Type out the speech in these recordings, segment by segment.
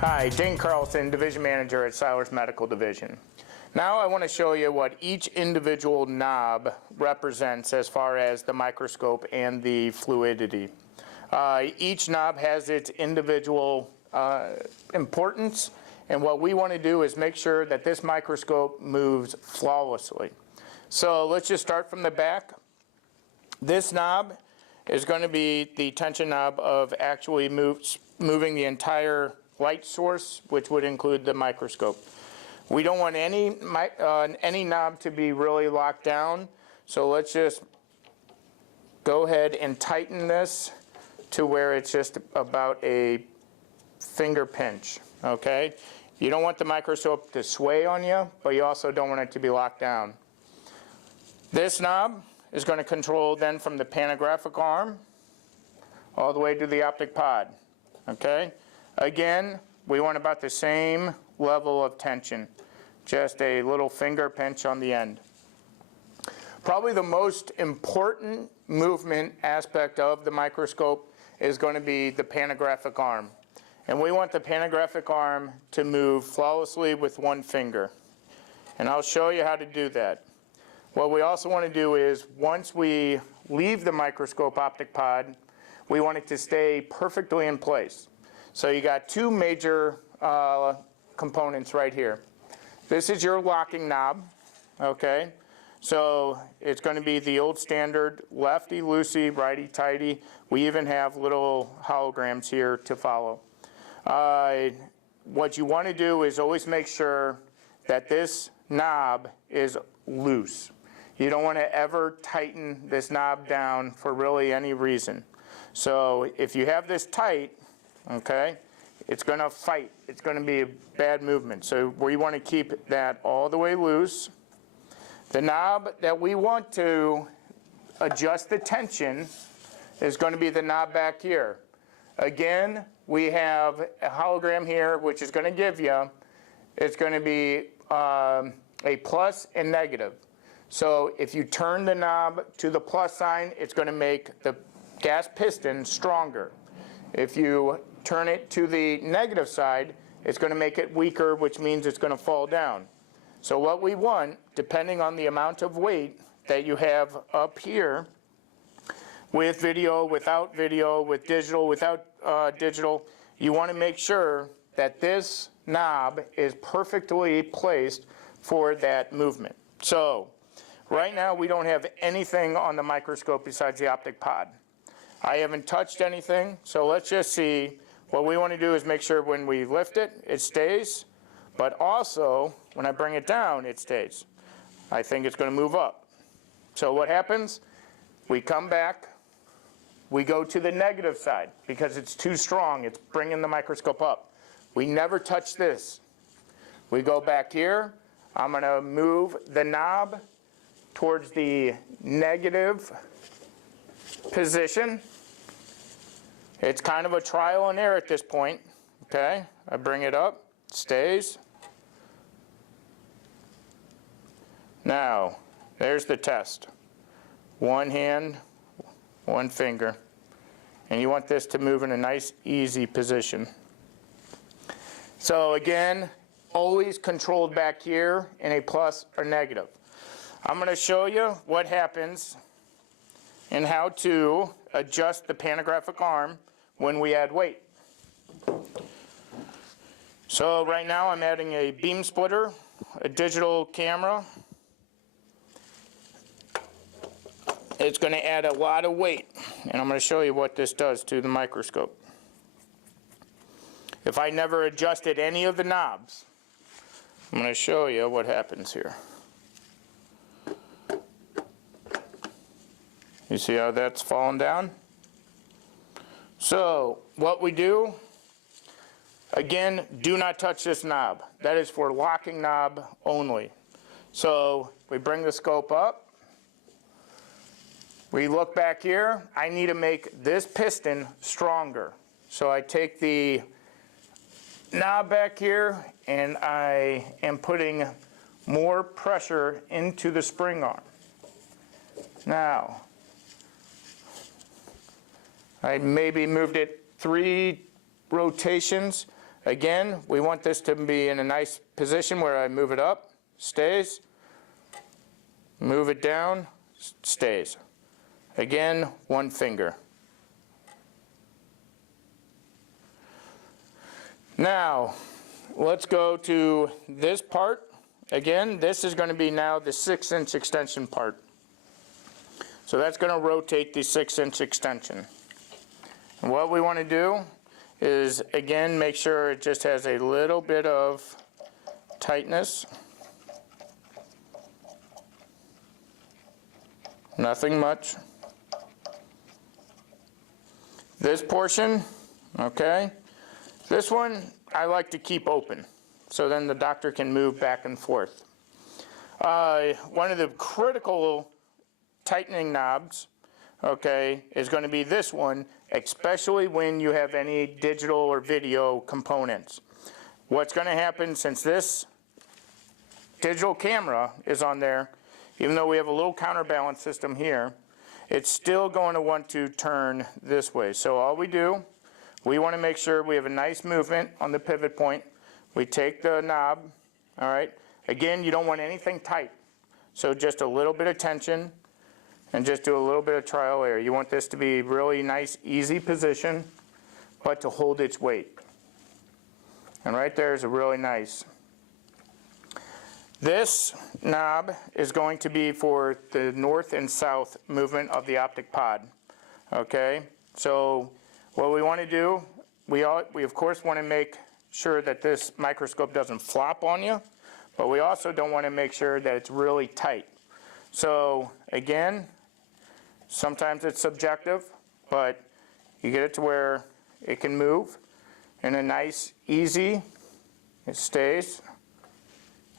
Hi, Dane Carlson, Division Manager at Siler's Medical Division. Now I want to show you what each individual knob represents as far as the microscope and the fluidity. Each knob has its individual importance, and what we want to do is make sure that this microscope moves flawlessly. So let's just start from the back. This knob is going to be the tension knob of actually moving the entire light source, which would include the microscope. We don't want any knob to be really locked down, so let's just go ahead and tighten this to where it's just about a finger pinch, okay? You don't want the microscope to sway on you, but you also don't want it to be locked down. This knob is going to control then from the panographic arm all the way to the optic pod, okay? Again, we want about the same level of tension, just a little finger pinch on the end. Probably the most important movement aspect of the microscope is going to be the panographic arm. And we want the panographic arm to move flawlessly with one finger. And I'll show you how to do that. What we also want to do is, once we leave the microscope optic pod, we want it to stay perfectly in place. So you got two major components right here. This is your locking knob, okay? So it's going to be the old standard lefty-loosey, righty-tighty. We even have little holograms here to follow. What you want to do is always make sure that this knob is loose. You don't want to ever tighten this knob down for really any reason. So if you have this tight, okay, it's going to fight. It's going to be a bad movement. So we want to keep that all the way loose. The knob that we want to adjust the tension is going to be the knob back here. Again, we have a hologram here, which is going to give you, it's going to be a plus and negative. So if you turn the knob to the plus sign, it's going to make the gas piston stronger. If you turn it to the negative side, it's going to make it weaker, which means it's going to fall down. So what we want, depending on the amount of weight that you have up here, with video, without video, with digital, without digital, you want to make sure that this knob is perfectly placed for that movement. So right now we don't have anything on the microscope besides the optic pod. I haven't touched anything, so let's just see. What we want to do is make sure when we lift it, it stays, but also when I bring it down, it stays. I think it's going to move up. So what happens? We come back, we go to the negative side because it's too strong, it's bringing the microscope up. We never touch this. We go back here, I'm going to move the knob towards the negative position. It's kind of a trial and error at this point, okay? I bring it up, stays. Now, there's the test. One hand, one finger. And you want this to move in a nice, easy position. So again, always controlled back here in a plus or negative. I'm going to show you what happens and how to adjust the panographic arm when we add weight. So right now I'm adding a beam splitter, a digital camera. It's going to add a lot of weight, and I'm going to show you what this does to the microscope. If I never adjusted any of the knobs, I'm going to show you what happens here. You see how that's fallen down? So what we do, again, do not touch this knob. That is for locking knob only. So we bring the scope up. We look back here. I need to make this piston stronger. So I take the knob back here and I am putting more pressure into the spring arm. Now, I maybe moved it 3 rotations. Again, we want this to be in a nice position where I move it up, stays, move it down, stays. Again, one finger. Now, let's go to this part. Again, this is going to be now the 6-inch extension part. So that's going to rotate the 6-inch extension. And what we want to do is, again, make sure it just has a little bit of tightness. Nothing much. This portion, okay, this one I like to keep open, so then the doctor can move back and forth. One of the critical tightening knobs, okay, is going to be this one, especially when you have any digital or video components. What's going to happen, since this digital camera is on there, even though we have a little counterbalance system here, it's still going to want to turn this way. So all we do, we want to make sure we have a nice movement on the pivot point. We take the knob, all right. Again, you don't want anything tight. So just a little bit of tension and just do a little bit of trial error. You want this to be really nice, easy position, but to hold its weight. And right there is a really nice. This knob is going to be for the north and south movement of the optic pod. Okay, so what we want to do, we of course want to make sure that this microscope doesn't flop on you, but we also don't want to make sure that it's really tight. So again, sometimes it's subjective, but you get it to where it can move in a nice, easy, it stays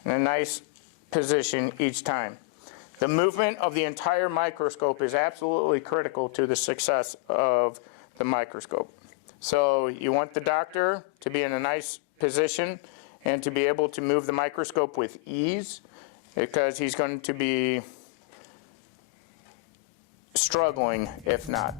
in a nice position each time. The movement of the entire microscope is absolutely critical to the success of the microscope. So you want the doctor to be in a nice position and to be able to move the microscope with ease, because he's going to be struggling if not.